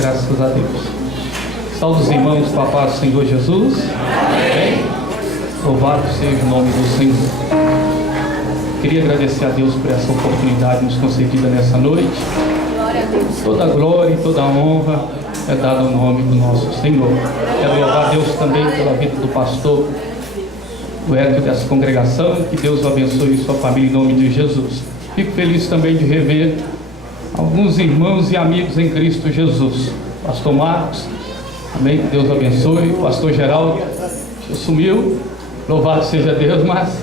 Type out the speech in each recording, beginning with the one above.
Graças a Deus. Saúde os irmãos com a paz do Senhor Jesus. Amém. Louvado seja o nome do Senhor. Queria agradecer a Deus por essa oportunidade nos concedida nessa noite. Glória a Deus. Toda a glória e toda a honra é dada ao nome do nosso Senhor. Quero louvar a Deus também pela vida do pastor, o Hélio dessa congregação. Que Deus o abençoe e sua família em nome de Jesus. Fico feliz também de rever alguns irmãos e amigos em Cristo Jesus. Pastor Marcos, amém, que Deus abençoe. Pastor Geraldo, sumiu, louvado seja Deus, mas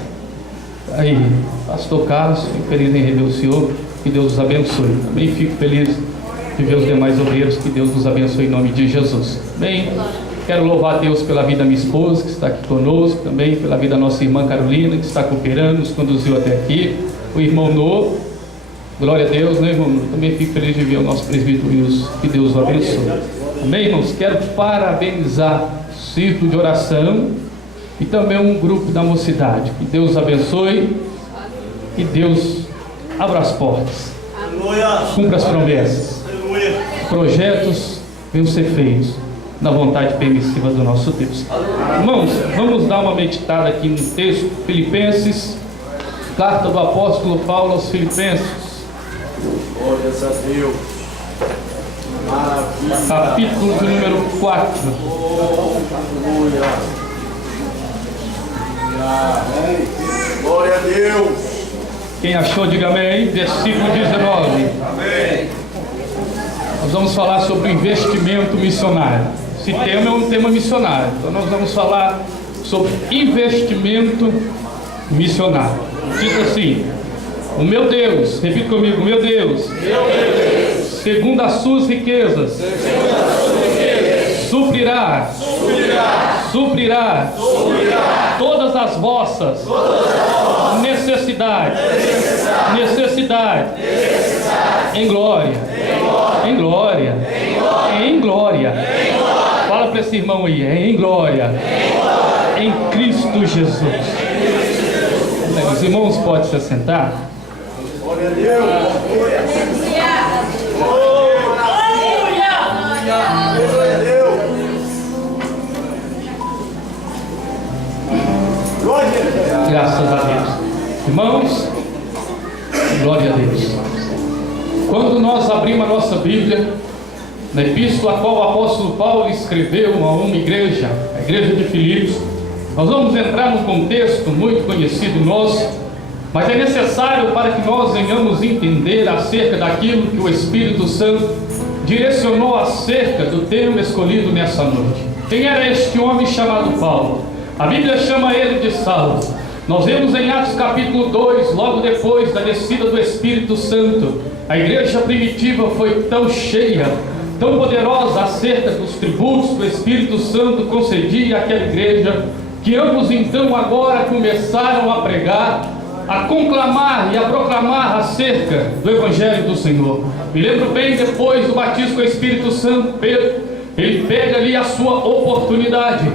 aí, Pastor Carlos, fico feliz em rever o Senhor, que Deus os abençoe. Também fico feliz de ver os demais obreiros, que Deus nos abençoe em nome de Jesus. Bem, quero louvar a Deus pela vida da minha esposa, que está aqui conosco, também pela vida da nossa irmã Carolina, que está cooperando, nos conduziu até aqui, o irmão Novo. Glória a Deus, né, irmão? Também fico feliz de ver o nosso presbítero Wilson, que Deus o abençoe. Amém, irmãos? Quero parabenizar o círculo de oração e também um grupo da mocidade. Que Deus abençoe e Deus abra as portas, cumpra as promessas, projetos venham ser feitos na vontade permissiva do nosso Deus. Irmãos, vamos dar uma meditada aqui no texto, Filipenses, carta do apóstolo Paulo aos Filipenses. Glória a Deus. Maravilha. Capítulo de número 4. Glória a Deus. Quem achou, diga amém. Versículo 19. Amém. Nós vamos falar sobre o investimento missionário. Esse tema é um tema missionário. Então nós vamos falar sobre investimento missionário. Diz assim: o meu Deus, repita comigo, meu Deus, segundo as suas riquezas, suprirá todas as vossas necessidades em glória. Fala para esse irmão aí, em glória, em Cristo Jesus. Os irmãos podem se assentar. Glória a Deus. Glória a Deus. Graças a Deus. Irmãos, glória a Deus. Quando nós abrimos a nossa Bíblia, na epístola a qual o apóstolo Paulo escreveu a uma igreja, a igreja de Filipos, nós vamos entrar num contexto muito conhecido nosso, mas é necessário para que nós venhamos entender acerca daquilo que o Espírito Santo direcionou acerca do tema escolhido nessa noite. Quem era este homem chamado Paulo? A Bíblia chama ele de Saulo. Nós vemos em Atos capítulo 2, logo depois da descida do Espírito Santo, a igreja primitiva foi tão cheia, tão poderosa acerca dos tributos que o Espírito Santo concedia àquela igreja, que ambos então agora começaram a pregar, a conclamar e a proclamar acerca do Evangelho do Senhor. Me lembro bem, depois do batismo com o Espírito Santo, Pedro, ele pega ali a sua oportunidade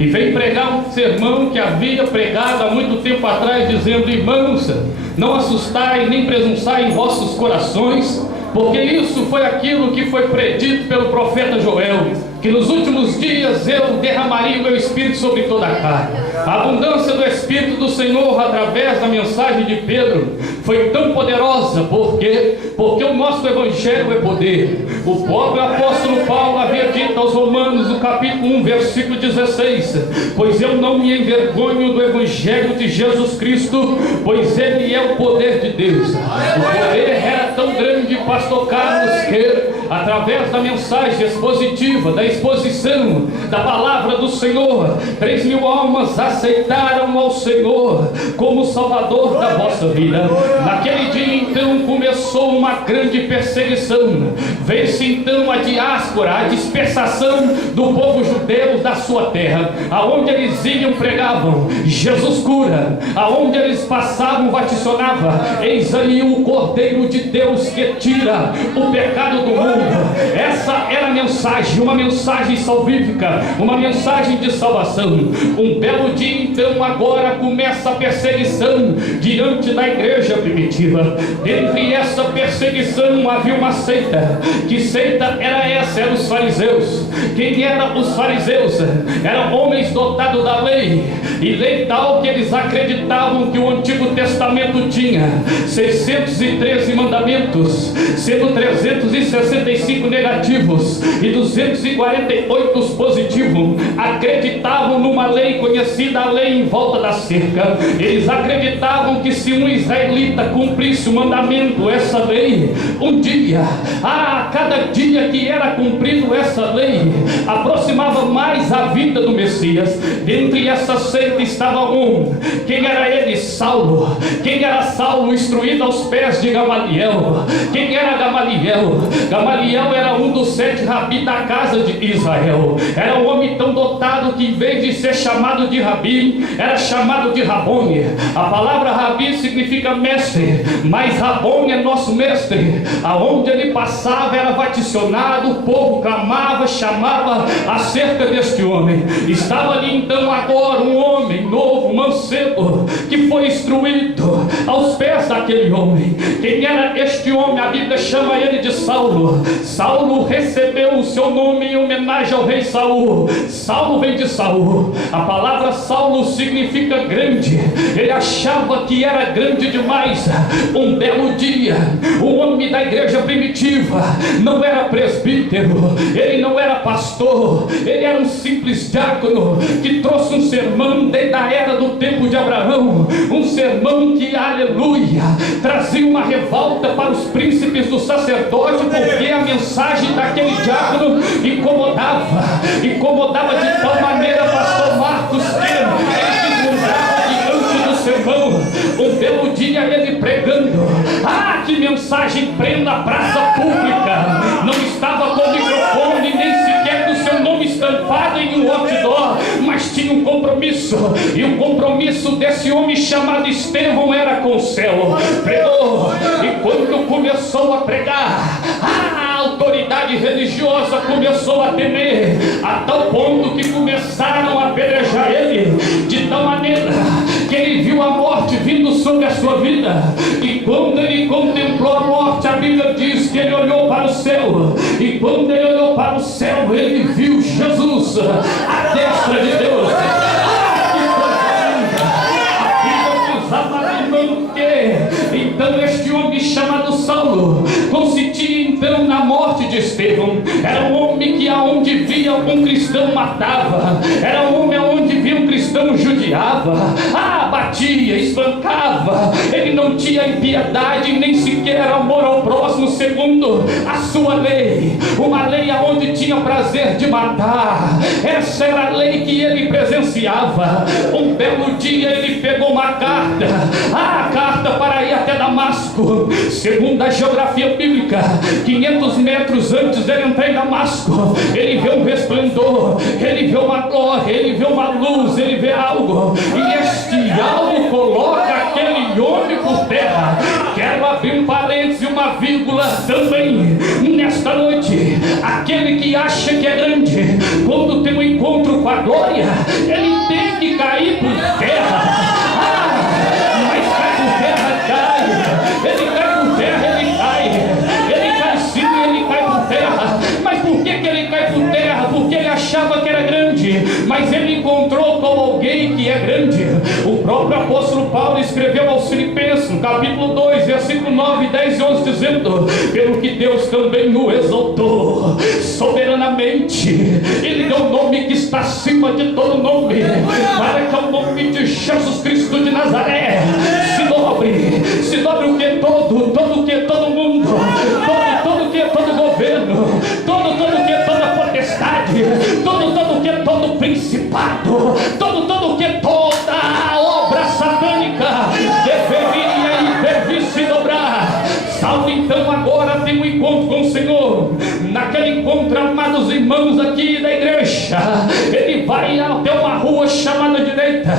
e vem pregar um sermão que havia pregado há muito tempo atrás, dizendo: irmãos, não assustai nem presunçai em vossos corações, porque isso foi aquilo que foi predito pelo profeta Joel, que nos últimos dias eu derramaria o meu Espírito sobre toda a carne. A abundância do Espírito do Senhor através da mensagem de Pedro foi tão poderosa, porque o nosso Evangelho é poder. O próprio apóstolo Paulo havia dito aos Romanos, no capítulo 1, versículo 16: pois eu não me envergonho do Evangelho de Jesus Cristo, pois ele é o poder de Deus. O poder era tão grande, pastor Carlos, que através da mensagem expositiva, da exposição da palavra do Senhor, 3.000 almas aceitaram ao Senhor como Salvador da vossa vida. Naquele dia então começou uma grande perseguição. Veio-se então a diáspora, a dispersação do povo judeu da sua terra. Aonde eles iam pregavam: Jesus cura. Aonde eles passavam vaticiονava: eis aí o Cordeiro de Deus que tira o pecado do mundo. Essa era a mensagem mensagem salvífica, uma mensagem de salvação. Um belo dia, então, agora começa a perseguição diante da igreja primitiva. Dentre essa perseguição havia uma seita. Que seita era essa? Eram os fariseus. Quem eram os fariseus? Eram homens dotados da lei, e lei tal que eles acreditavam que o Antigo Testamento tinha 613 mandamentos, sendo 365 negativos e 248 positivos. Acreditavam numa lei conhecida, a lei em volta da cerca. Eles acreditavam que se um israelita cumprisse o mandamento, essa lei, um dia, cada dia que era cumprido essa lei, aproximava mais a vida do Messias. Dentre essa seita estava quem era ele? Saulo. Quem era Saulo? Instruído aos pés de Gamaliel. Quem era Gamaliel? Gamaliel era um dos 7 rabis da casa de Israel. Era um homem tão dotado que, em vez de ser chamado de rabi, era chamado de Rabone. A palavra rabi significa mestre, mas Rabone é nosso mestre. Aonde ele passava era vaticionado, o povo clamava, chamava acerca deste homem. Estava ali então agora um homem novo, mancebo, que foi instruído aos pés daquele homem. Quem era este homem? A Bíblia chama ele de Saulo. Saulo recebeu o seu nome em homenagem ao rei Saul. Saulo vem de Saul. A palavra Saulo significa grande. Ele achava que era grande demais. Um belo dia, o homem da igreja primitiva não era presbítero, ele não era pastor, ele era um simples diácono que trouxe um sermão desde a era do tempo de Abraão, um sermão que, aleluia, trazia uma revolta para os príncipes do sacerdote, porque a mensagem daquele diácono incomodava de tal maneira pastor Marcos que ele deslumbrava diante do sermão. Um belo dia ele pregando, que mensagem plena, praça pública, não estava com microfone, nem sequer com seu nome estampado em um outdoor, mas tinha um compromisso, e o compromisso desse homem chamado Estevão era com o céu. Pregou, e quando começou a pregar, a autoridade religiosa começou a temer, a tal ponto que começaram a apedrejar ele, de tal maneira que ele viu a morte vindo sobre a sua vida. E quando ele contemplou a morte, a Bíblia diz que ele olhou para o céu, e quando ele olhou para o céu, ele viu Jesus à destra de Deus. Então este homem chamado Saulo consistia então na morte de Estevão. Era um homem que aonde via um cristão matava, era um homem aonde via um cristão judiava, batia, espancava. Ele não tinha impiedade, nem sequer amor ao próximo segundo a sua lei, uma lei aonde tinha prazer de matar. Essa era a lei que ele presenciava. Um belo dia ele pegou uma carta, a carta para ir até Damasco. Segundo a geografia bíblica, 500 metros antes dele entrar em Damasco, ele vê um resplendor, ele vê uma glória, ele vê uma luz, ele vê algo, e este algo coloca aquele homem por terra. Quero abrir um parênteses e uma vírgula também nesta noite. Aquele que acha que é grande, quando tem um encontro com a glória, ele tem que cair por terra. Mas cai por terra, cai. Ele cai por terra, ele cai. Ele cai sim, ele cai por terra. Mas por que ele cai por terra? Porque ele achava que era grande, mas ele encontrou com alguém que é grande. O próprio apóstolo Paulo escreveu aos Filipenses, no capítulo 2, versículo 9, 10 e 11, dizendo: pelo que Deus também o exaltou soberanamente, ele deu um nome que está acima de todo nome, para que o nome de Jesus Cristo de Nazaré se dobre o que? Todo o que? Todo mundo, todo o que? Todo governo, todo o que? Toda potestade, todo o que? Todo principado, todo o que? Toda a obra satânica deveria e deve se dobrar. Saulo então agora tem um encontro com o Senhor. Naquele encontro, amados irmãos aqui da igreja, ele vai até uma rua chamada direita,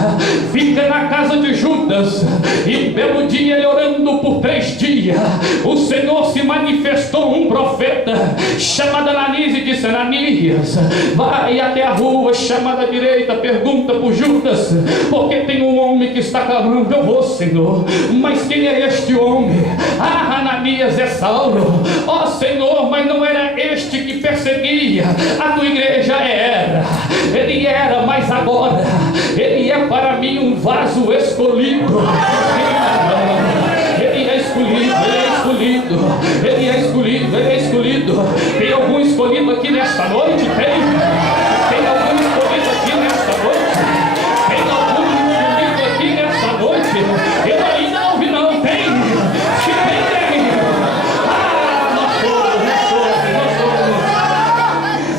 fica na casa de Judas, e um belo dia ele orando por 3 dias, o Senhor se manifestou um profeta chamado Ananias e disse: Ananias, vai até a rua chamada direita, pergunta por Judas, porque tem um homem que está clamando. Eu vou, Senhor, mas quem é este homem? Ah, Ananias, é Saulo. Ó Senhor, mas não era este que perseguia a tua igreja? Ele era, mas agora ele é para mim um vaso escolhido. Ele é escolhido. Tem algum escolhido aqui nesta noite? Tem algum escolhido aqui nesta noite? Tem algum escolhido aqui nesta noite? Eu ainda não vi, não. Tem? Se tem.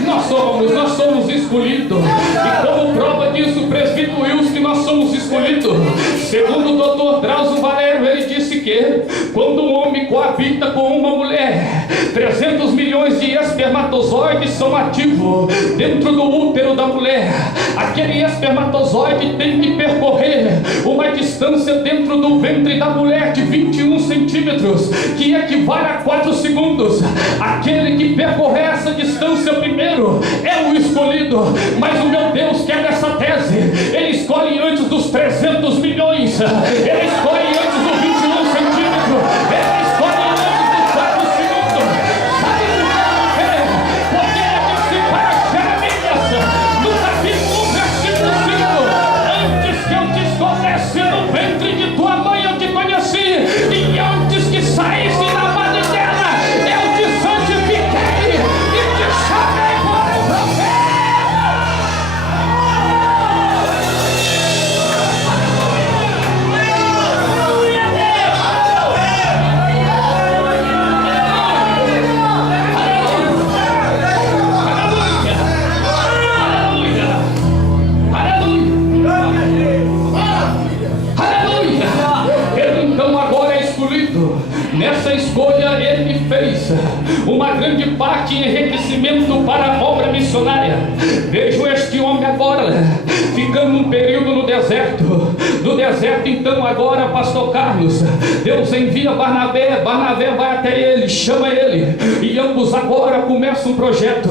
Nós somos escolhidos. E como prova disso, o presbítero Wilson, que nós somos escolhidos, segundo o Dr. Drauzio Valério, ele disse que quando um homem coabita com uma mulher, 300 milhões de espermatozoides são ativos dentro do útero da mulher. Aquele espermatozoide tem que percorrer uma distância dentro do ventre da mulher de 21 centímetros, que equivale a 4 segundos. Aquele que percorrer essa distância primeiro é o escolhido. Mas o meu Deus quer essa tese. Ele escolhe antes dos 300 milhões. Ele escolhe antes dos 21 centímetros. Ele escolhe antes dos 4 segundos. Sabe por quê? Porque ele disse para Jeremias, no capítulo 1, versículo 5: antes que eu te escolhesse no ventre de tua mãe, eu te conheci. E antes que saísse da madre dela, eu te santifiquei e te chamei como profeta. Nessa escolha ele fez uma grande parte em enriquecimento para a obra missionária. Vejo este homem agora ficando um período no deserto. Do deserto então agora, pastor Carlos, Deus envia Barnabé vai até ele, chama ele, e ambos agora começam um projeto.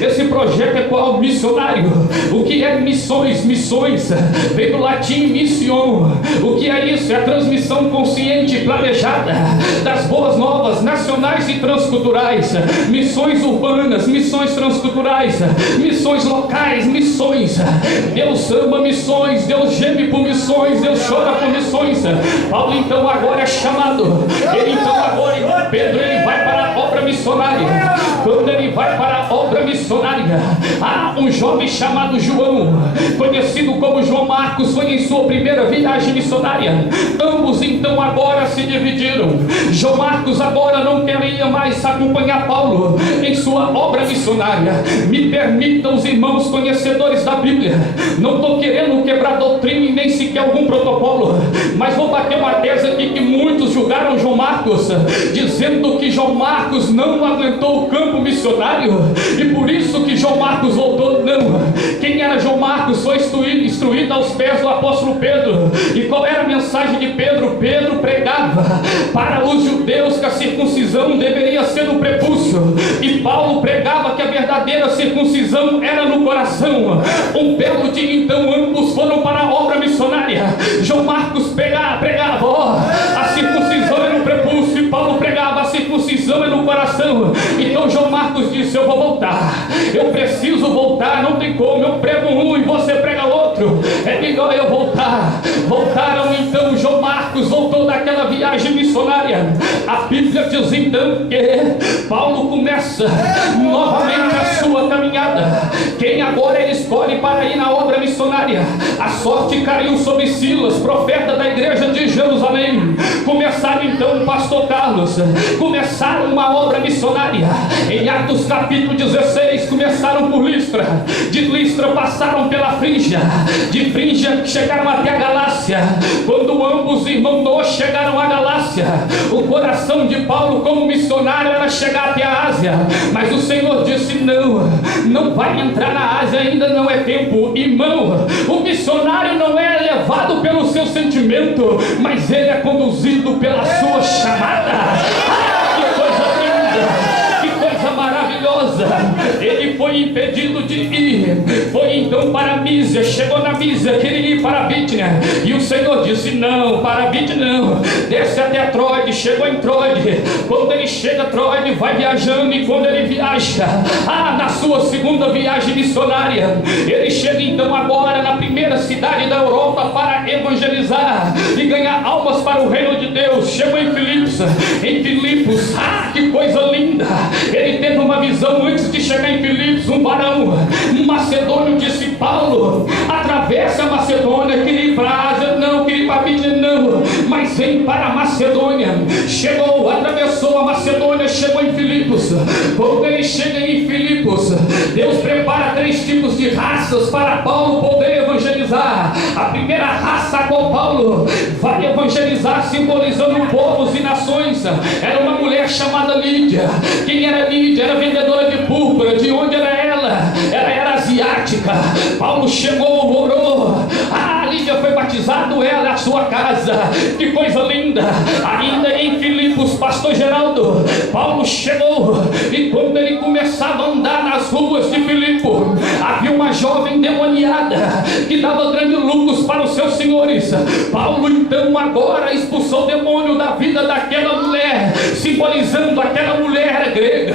Esse projeto é qual? Missionário. O que é missões? Missões vem do latim mission. O que é isso? É a transmissão consciente e planejada das boas novas nacionais e transculturais. Missões urbanas, missões transculturais, missões locais, missões. Deus ama missões, Deus geme por missões, Deus chora por missões. Paulo então agora é chamado. Ele então agora, Pedro, ele vai para a obra missionária. Quando ele vai para a obra missionária, um jovem chamado João, conhecido como João Marcos, foi em sua primeira viagem missionária. Ambos então agora se dividiram. João Marcos agora não queria mais acompanhar Paulo em sua obra missionária. Me permitam os irmãos conhecedores da Bíblia, não estou querendo quebrar doutrina e nem sequer algum protocolo, mas vou bater uma tese aqui que muitos julgaram João Marcos, dizendo que João Marcos não aguentou o campo missionário e por isso que João Marcos voltou. Não, quem era João Marcos foi instruído aos pés do apóstolo Pedro. E qual era a mensagem de Pedro? Pedro pregava para os judeus que a circuncisão deveria ser no prepúcio, e Paulo pregava que a verdadeira circuncisão era no coração. Um belo dia então ambos foram para a obra missionária. João Marcos pregava a circuncisão é no prepúcio, e Paulo pregava a circuncisão é no coração. Então João Marcos disse: eu vou voltar, eu preciso voltar, não tem como, eu prego um e você prega outro, é melhor eu voltar. Voltaram então, João Marcos voltou daquela viagem missionária. A Bíblia diz então que Paulo começa novamente a sua caminhada. Quem agora ele escolhe para ir na obra missionária? A sorte caiu sobre Silas, profeta da igreja de Jerusalém. Começaram então, pastor Carlos, começaram uma obra missionária em Atos capítulo 16. Começaram por Listra, de Listra passaram pela Frígia, de Frígia chegaram até a Galácia. Quando ambos irmãos chegaram à Galácia, o coração de Paulo como missionário era chegar até a Ásia, mas o Senhor disse: não, não vai entrar na Ásia, ainda não é tempo. Irmão, o missionário não é levado pelo seu sentimento, mas ele é conduzido pela sua chamada. Que coisa linda, que coisa maravilhosa. Ele foi impedido de ir, foi então para Mísia, chegou na Mísia, queria ir para Bítnia, e o Senhor disse: não, para Bítnia não, desce até Troade. Chegou em Troade. Quando ele chega a Troade, vai viajando, e quando ele viaja, na sua segunda viagem missionária, ele chega então agora na primeira cidade da Europa para evangelizar e ganhar almas para o reino de Deus. Chegou em Filipos, que coisa linda. Ele teve uma visão antes de chegar em Filipos. Um varão macedônio disse: Paulo, atravessa a Macedônia. Queria ir para a Ásia, não, queria ir para a Bíblia, não, mas vem para a Macedônia. Chegou, atravessou a Macedônia, chegou em Filipos. Quando ele chega em Filipos, Deus prepara 3 tipos de raças para Paulo poder evangelizar. A primeira raça a qual Paulo vai evangelizar, simbolizando povos e nações, era uma mulher chamada Lídia. Quem era Lídia? Era vendedora de púrpura. De onde era ela? Ela era asiática. Paulo chegou, orou. Lídia foi batizado, ela, a sua casa. Que coisa linda. Ainda em Filipos, pastor Geraldo, Paulo chegou, e quando ele começava a andar nas ruas de Filipo, havia uma jovem demoniada que dava grandes lucros para os seus senhores. Paulo então agora expulsou o demônio da vida daquela mulher, simbolizando aquela mulher grega.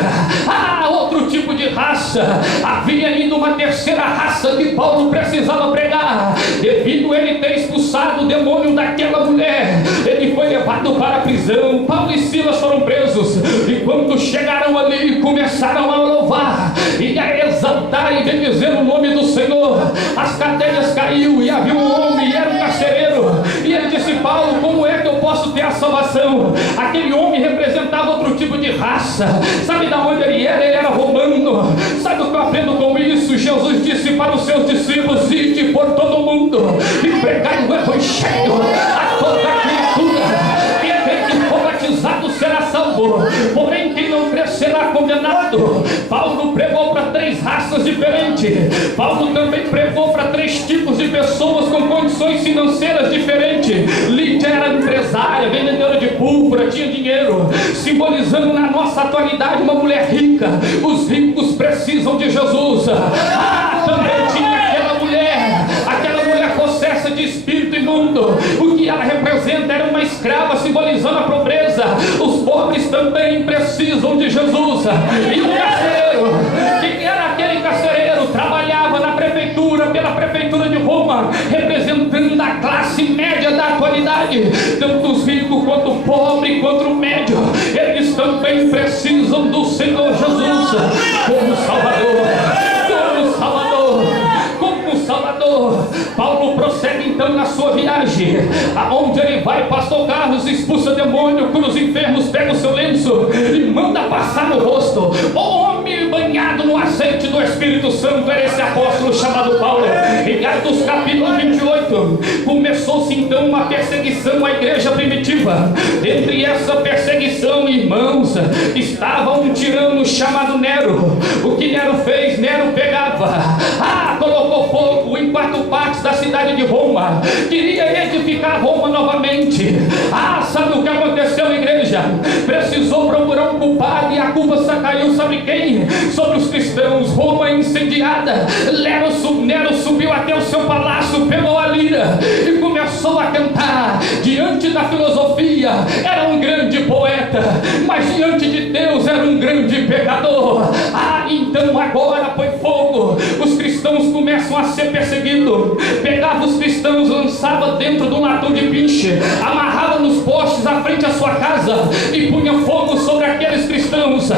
Outro tipo de raça. Havia ainda uma terceira raça que Paulo precisava pregar. Devido a ele ter expulsado o demônio daquela mulher, ele foi levado para a prisão. Paulo e Silas foram presos, e quando chegaram ali, começaram a louvar e a exaltar e bendizer o nome do Senhor. As cadeias caiu, e havia um homem, e era um carcereiro, e ele disse: Paulo, como é que eu posso ter a salvação? Aquele homem representava outro tipo de raça. Sabe de onde ele era? Ele era romano. Sabe o que eu aprendo com isso? Jesus disse para os seus discípulos: ide por todo o mundo e pregai o evangelho a toda criatura. Quem crê que for batizado será salvo, porém quem não crer será condenado. Paulo pregou para 3 raças diferentes. Paulo também pregou para 3 tipos de pessoas com condições financeiras diferentes. Lídia era empresária, vendedora de púrpura, tinha dinheiro, simbolizando na nossa atualidade uma mulher rica. Os ricos precisam de Jesus. Também tinha aquela mulher possessa de espírito imundo. O que ela representa era uma escrava, simbolizando a pobreza. Os pobres também precisam de Jesus. E o carcereiro, quem era aquele carcereiro? Trabalhava na prefeitura, pela prefeitura de Roma, representando a classe média da atualidade. Tanto os ricos quanto o pobre, quanto o médio, eles também precisam do Senhor Jesus como Salvador. Paulo prossegue então na sua viagem. Aonde ele vai, pastor Carlos, expulsa demônio, cura os enfermos, pega o seu lenço e manda passar no rosto. O homem banhado no azeite do Espírito Santo era esse apóstolo chamado Paulo. Em Atos capítulo 28, começou-se então uma perseguição à igreja primitiva. Entre essa perseguição, irmãos, estava um tirano chamado Nero. O que Nero fez? Nero pegava, colocou fogo em 4 partes da cidade de Roma. Queria edificar Roma novamente. Sabe o que aconteceu, igreja? Precisou procurar um culpado, e a culpa só caiu, sabe quem? Sobre os cristãos. Roma incendiada. Nero subiu até o seu palácio, pegou a lira e começou a cantar. Diante da filosofia era um grande poeta, mas diante de Deus era um grande pecador. Então agora foi fogo. Os cristãos começam a ser perseguidos. Pegava os cristãos, lançava dentro de um latão de pinche, amarrava nos postes à frente da sua casa e punha fogo sobre aqueles cristãos.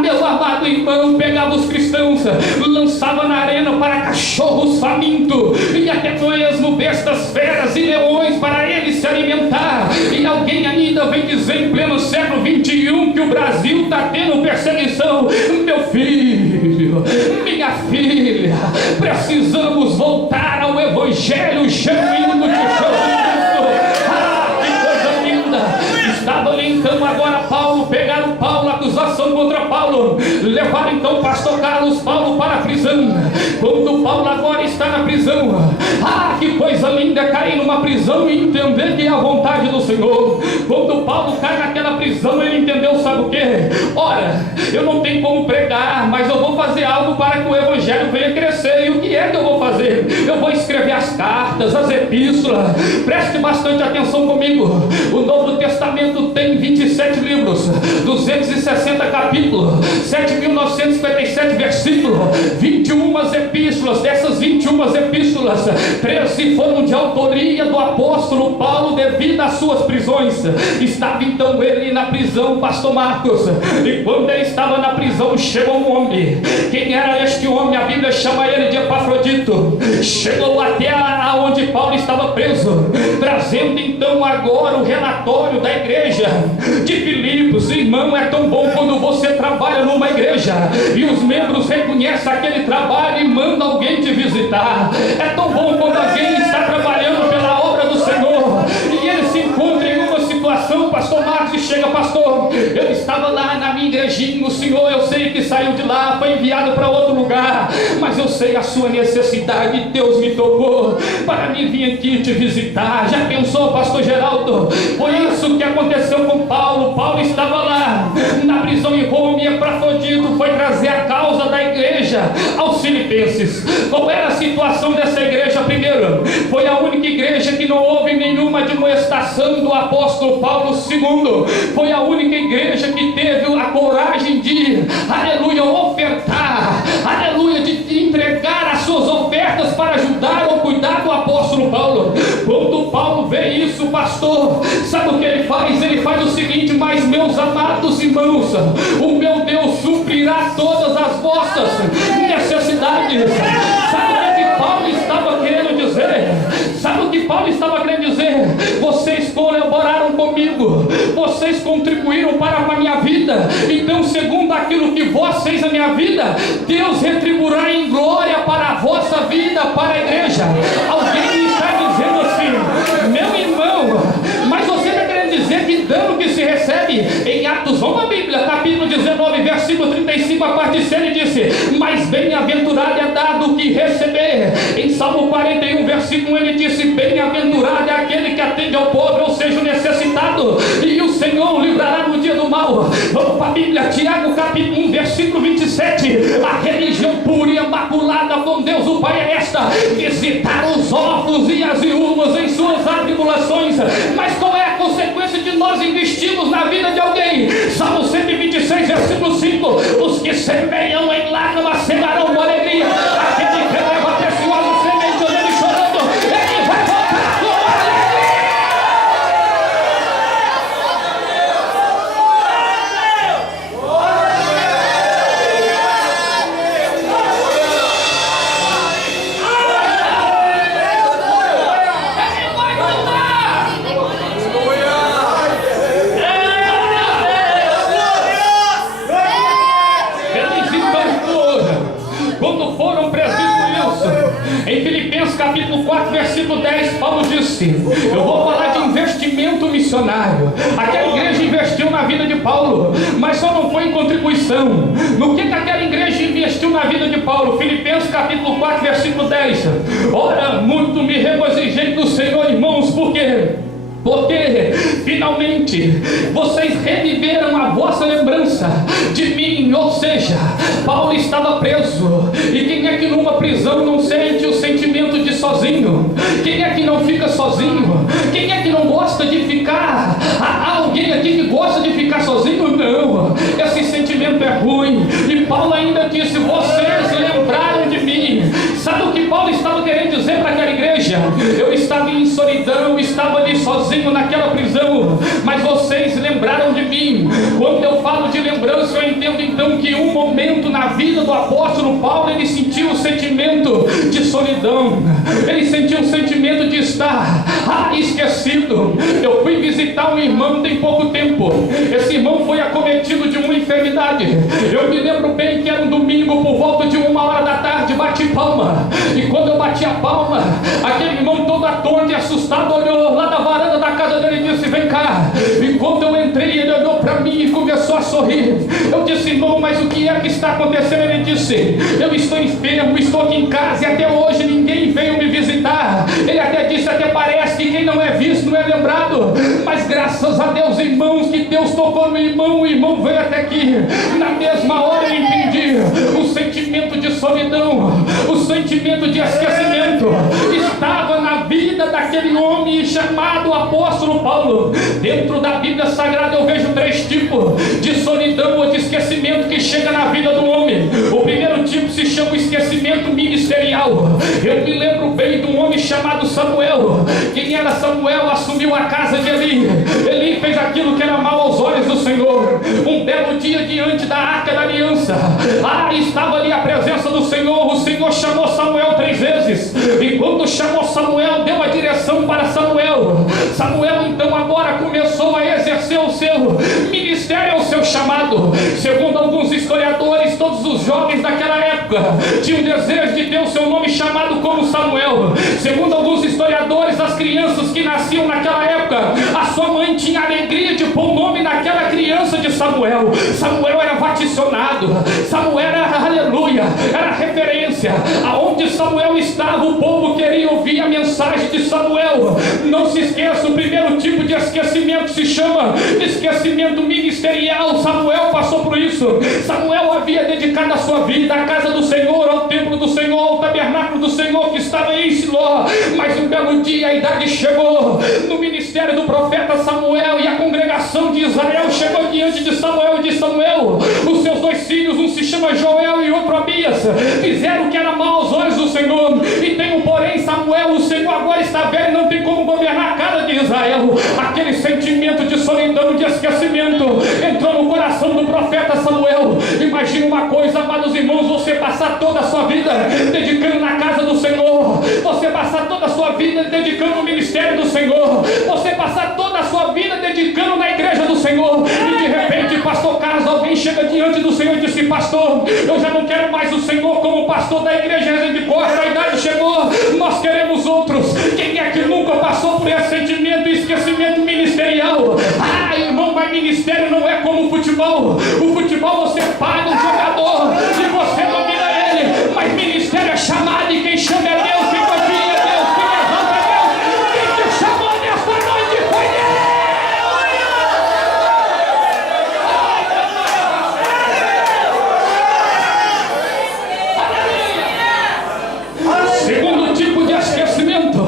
Meu amado irmão, pegava os cristãos, lançava na arena para cachorros famintos, e até mesmo bestas feras e leões para eles se alimentar. E alguém ainda vem dizer em pleno século 21 que o Brasil está tendo perseguição. Meu filho, minha filha, precisamos voltar ao evangelho genuíno de Jesus. Estava ali então agora Paulo, pegaram Paulo, acusação contra Paulo, levaram então o pastor Carlos levamos Paulo para a prisão. Quando Paulo agora está na prisão, que coisa linda é cair numa prisão e entender que é a vontade do Senhor. Quando Paulo cai naquela prisão, ele entendeu, sabe o que? Ora, eu não tenho como pregar, mas eu vou fazer algo para que o evangelho venha crescer. E o que é que eu vou fazer? Eu vou escrever as cartas, as epístolas. Preste bastante atenção comigo. O Novo Testamento tem 27 livros, 260 capítulos, 7.957 versículos, 21 epístolas. Dessas 21 epístolas, 13 foram de autoria do apóstolo Paulo devido às suas prisões. Estava então ele na prisão, pastor Marcos, e quando ele estava na prisão, chegou um homem. Quem era este homem? A Bíblia chama ele de Epafrodito. Chegou até onde Paulo estava preso, trazendo então agora o relatório da igreja de Filipos. Irmão, é tão bom quando você trabalha numa igreja e os membros reconhecem aquele trabalho e mandam alguém te visitar. É tão bom quando alguém está trabalhando pela obra do Senhor e ele se encontra em uma situação, pastor Marcos, e chega: pastor, eu estava lá na minha igrejinha, o senhor, eu sei que saiu de lá, foi enviado para outro lugar, mas eu sei a sua necessidade, Deus me tocou para mim vir aqui te visitar. Já pensou, pastor Geraldo? Foi isso que aconteceu com Paulo. Paulo estava lá na prisão em Roma e Epafrodito foi trazer a causa da igreja aos filipenses. Qual era a situação dessa igreja? Primeiro, foi a única igreja que não houve nenhuma admoestação do apóstolo Paulo. Segundo, foi a única igreja que teve a coragem de, aleluia, ofertar, aleluia, de entregar as suas ofertas para ajudar ou cuidar do apóstolo Paulo. Quando Paulo vê isso, pastor, sabe o que ele faz? Ele faz o seguinte: mas meus amados irmãos, o meu Deus suprirá todas as vossas necessidades. Sabe o que Paulo estava querendo dizer? Sabe o que Paulo estava querendo dizer? Vocês colaboraram comigo, vocês contribuíram para a minha vida, então segundo aquilo que vós fez na minha vida, Deus retribuirá em glória para a vossa vida, para a igreja. Alguém está dizendo assim: meu irmão, mas você está querendo dizer que dano que se recebe? Em Atos, vamos à Bíblia, capítulo 19, versículo 35, a parte C, ele disse: mas bem-aventurado é dado o que receber. Em Salmo 41, versículo 1, ele disse: bem-aventurado é aquele que atende ao pobre, ou seja, o necessitado, e o Senhor o livrará no dia do mal. Vamos para a Bíblia, Tiago capítulo 1, versículo 27, a religião pura e imaculada com Deus o Pai é esta: visitar os órfãos e as viúvas em suas atribulações. Mas qual é a consequência de nós investirmos na vida de alguém? Salmo 126, versículo 5: os que semeiam em lágrimas semearão com alegria. Aquele que leva precioso semente olhando e chorando, ele vai voltar com alegria. Quando foram presbíteros, em Filipenses capítulo 4, versículo 10, Paulo disse: eu vou falar de investimento missionário. Aquela igreja investiu na vida de Paulo, mas só não foi em contribuição. No que aquela igreja investiu na vida de Paulo? Filipenses capítulo 4, versículo 10: ora, muito me regozijei do Senhor, irmãos, porque finalmente vocês reviveram a vossa lembrança de mim. Ou seja, Paulo estava preso, e quem é que numa prisão não sente o sentimento de sozinho? Quem é que não fica sozinho? Quem é que não gosta de ficar? Há alguém aqui que gosta de ficar sozinho? Não, esse sentimento é ruim. E Paulo ainda disse: vocês lembraram de mim. Sabe o que Paulo estava querendo dizer para aquela igreja? Eu estava em solidão, estava ali sozinho naquela prisão, mas vocês lembraram de mim. Quando eu falo de lembrança, eu entendo então que um momento na vida do apóstolo Paulo, ele sentiu o sentimento de solidão, ele sentiu o sentimento de estar esquecido. Eu fui visitar um irmão tem pouco tempo. Esse irmão foi acometido de uma enfermidade. Eu me lembro bem que era um domingo por volta de 1 hora da tarde, bati palma. E quando eu bati a palma, aquele irmão todo atônito e assustado olhou lá da varanda da casa dele e disse: vem cá. E quando eu entrei, ele olhou para mim e começou a sorrir. Eu disse: irmão, mas o que é que está acontecendo? Ele disse: eu estou enfermo, estou aqui em casa e até hoje ninguém veio me visitar. Ele até disse: até parece que quem não é visto não é lembrado. Mas graças a Deus, irmãos, que Deus tocou no irmão, o irmão veio até aqui. Na mesma hora eu entendi o sentimento de solidão, o sentimento de esquecimento estava na vida daquele homem chamado apóstolo Paulo. Dentro da Bíblia Sagrada eu vejo 3 tipos de solidão ou de esquecimento que chega na vida do homem. O primeiro tipo se chama esquecimento ministerial. Eu me lembro bem de um homem chamado Samuel. Quem era Samuel? Assumiu a casa de Eli. Eli fez aquilo que era mal aos olhos do Senhor. Um belo dia diante da Arca da Aliança, estava ali a presença do Senhor. O Senhor chamou Samuel 3 vezes. E quando chamou Samuel, deu a direção para Samuel. Samuel então agora começou a exercer o seu ministério, o seu chamado. Segundo alguns historiadores, todos os jovens daquela época tinham desejo de ter o seu nome chamado como Samuel. Segundo alguns historiadores, as crianças que nasciam naquela época, a sua mãe tinha alegria de pôr o nome naquela criança de Samuel. Samuel era vaticionado, Samuel era aleluia, era referência. Aonde Samuel estava, o povo queria ouvir a mensagem de Samuel. Não se esqueça, o primeiro tipo de esquecimento se chama esquecimento ministerial. Samuel passou por isso. Samuel havia dedicado a sua vida à casa do Senhor, ao templo do Senhor, ao tabernáculo do Senhor que estava em Siló. Mas um belo dia a idade chegou no ministério do profeta Samuel, e a congregação de Israel chegou diante de Samuel e disse: Samuel, os seus 2 filhos, um se chama Joel e outro Abias, fizeram o que era mal aos olhos do Senhor. E tem um porém, Samuel, o Senhor agora está velho e não tem como governar a casa de Israel. Aquele sentimento de solidão, de esquecimento entrou no coração do profeta Samuel. Imagina uma coisa, amados irmãos, você passar toda a sua vida dedicando na casa do Senhor, você passar toda a sua vida dedicando no ministério do Senhor, você passar toda a sua vida dedicando na igreja do Senhor, e de repente, pastor Carlos, alguém chega diante do Senhor e diz: pastor, eu já não quero mais o Senhor como pastor da igreja de Costa, a idade chegou, nós queremos outros. Quem é que nunca passou por esse sentimento e esquecimento ministerial? Irmão, mas ministério não é como futebol. O futebol você paga um jogador e você domina ele, mas ministério é chamado, e quem chama é Deus, quem confia é Deus, quem exalta é Deus. Quem te chamou nesta noite foi Deus. Segundo tipo de esquecimento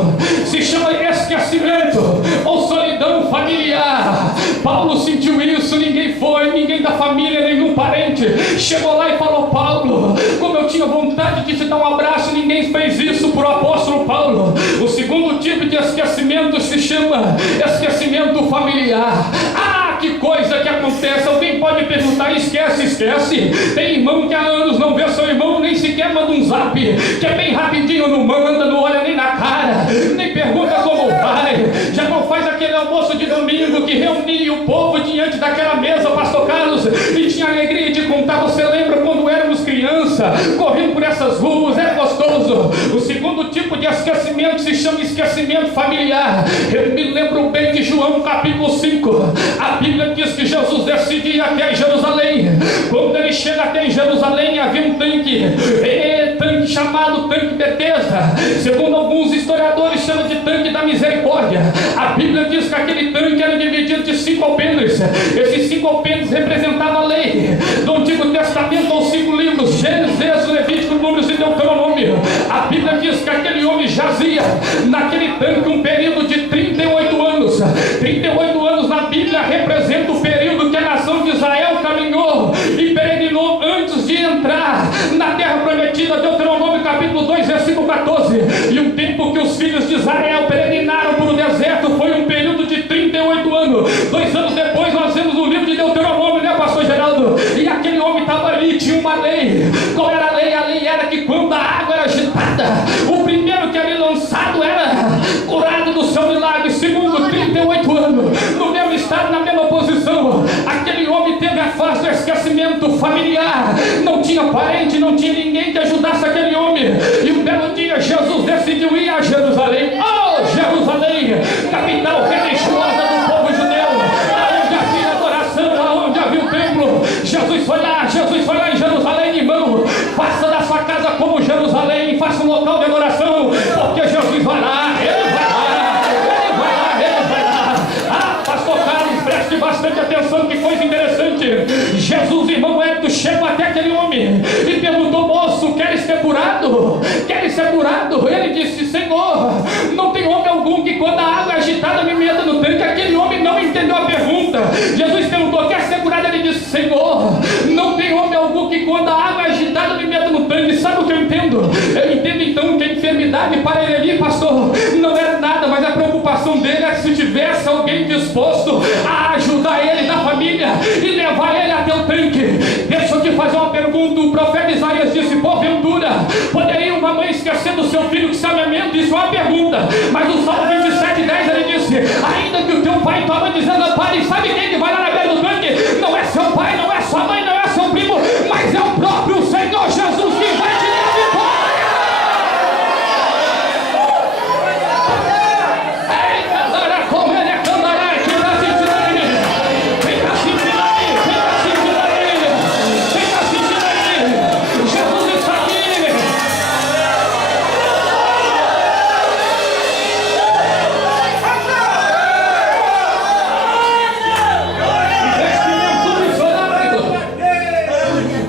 se chama esquecimento ou solidão familiar. Paulo sentiu isso, ninguém foi, ninguém da família, nenhum parente chegou lá e falou: Paulo, como eu tinha vontade de te dar um abraço, ninguém fez isso por apóstolo Paulo. O segundo tipo de esquecimento se chama esquecimento familiar. Que coisa que acontece, alguém pode perguntar: esquece. Tem irmão que há anos não vê seu irmão, nem sequer manda um zap, que é bem rapidinho, não manda, não olha nem na cara, nem pergunta como vai, já não faz aquele almoço de domingo que reunia o povo diante daquela mesa, pastor Carlos, e tinha alegria de contar. Você lembra quando éramos criança, correndo por essas ruas, era gostoso. O segundo tipo de esquecimento se chama esquecimento familiar. Eu me lembro bem de João capítulo 5, a Bíblia diz que Jesus decidiu ir até Jerusalém. Quando ele chega até em Jerusalém, havia um tanque chamado tanque Betesda. Segundo alguns historiadores, chama de tanque da misericórdia. A Bíblia diz que aquele tanque era dividido de 5 alpendres. Esses 5 alpendres representavam a lei do Antigo Testamento, ou 5 livros: Gênesis, Êxodo, Levítico, Números e Deuteronômio. A Bíblia diz que aquele homem jazia naquele tanque um período de 38 anos. 38 anos na Bíblia representa o período que a nação de Israel caminhou e peregrinou antes de entrar na terra prometida. Deuteronômio capítulo 2, versículo 14. E o tempo que os filhos de Israel peregrinaram por o deserto foi um período de 38 anos. 2 anos depois nós vemos o livro de Deuteronômio, né, pastor Geraldo? E aquele homem estava ali, tinha uma lei. Qual era a lei? A lei era que quando a água era agitada, o primeiro que era lançado era curado do seu milagre. Segundo, 38 anos no mesmo estado, na mesma posição. Aquele homem teve a fase do esquecimento familiar. Não tinha parente, não tinha ninguém que ajudasse aquele homem. faça um local de adoração, porque Jesus vai lá, Ele vai lá, Ele vai lá, Ele vai lá. Ah, pastor Carlos, preste bastante atenção, que coisa interessante. Jesus, irmão Hélio, chegou até aquele homem e perguntou: moço, queres ser curado? Queres ser curado? Ele disse: Senhor, não tem homem algum que quando a água é agitada me meta no tanque. Aquele homem não entendeu a pergunta. Jesus perguntou: quer ser curado? Ele disse: Senhor, não tem homem algum que quando a água é agitada me meta no tanque. Sabe o que eu entendo? Eu entendo então que a enfermidade para ele ali, pastor, não era nada, mas a preocupação dele é se tivesse alguém disposto a ajudar ele da família e levar ele até o tanque. Deixa eu te fazer uma pergunta. O profeta Isaías disse: porventura poderia uma mãe esquecer do seu filho que se amamenta? Isso é uma pergunta. Mas no Salmo 27:10 ele disse: ainda que o teu pai e tua mãe dizendo pare, sabe quem que vai lá na beira do tanque? Não é seu pai, não é sua mãe, não é seu primo, mas é o próprio Senhor Jesus que vai te dar a vitória. Como ele é candará, que está sentindo aí, quem está sentindo aí, quem está sentindo aí, quem está sentindo aí, Jesus está aqui.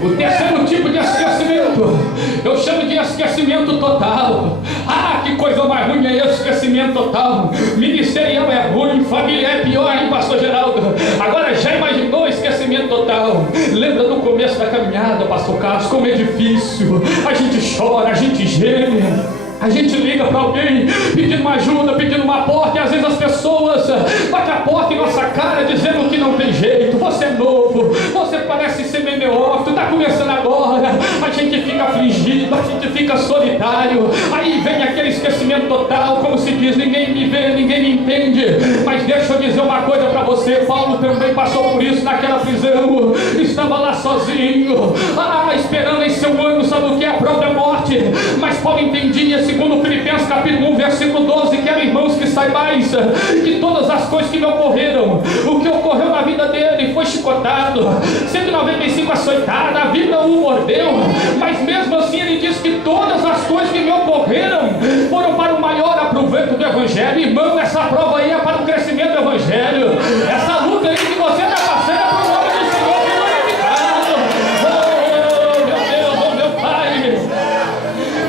O terceiro tipo de esquecimento eu chamo de esquecimento total. Ah, que coisa mais ruim é esse esquecimento total. Ministerial é ruim, família é pior, hein, pastor Geraldo? Agora já imaginou esquecimento total? Lembra do começo da caminhada, pastor Carlos, como é difícil. A gente chora, a gente geme, a gente liga para alguém pedindo uma ajuda, pedindo uma porta, e às vezes as pessoas batem a porta em nossa cara dizendo que não tem jeito, você é novo, você parece ser meio neófito, está começando agora. A gente fica afligido, a gente fica solitário, aí vem aquele esquecimento total, como se diz: ninguém me vê, ninguém me entende. Mas deixa eu dizer uma coisa para você: Paulo também passou por isso naquela prisão, estava lá sozinho, esperando em seu ano, sabe o que é a própria morte. Mas Paulo entendia, segundo Filipenses capítulo 1, versículo 12, quero, irmãos, que saibais que todas as coisas que me ocorreram, o que ocorreu na vida dele, foi chicotado, 195 açoitado, a vida o mordeu, mas mesmo assim ele diz que todas as coisas que me ocorreram foram para o maior aproveito do Evangelho. Irmão, essa prova aí é para o crescimento do Evangelho. Essa luta aí que você está passando é para o nome do Senhor glorificado. Oh, meu Deus, oh meu Pai.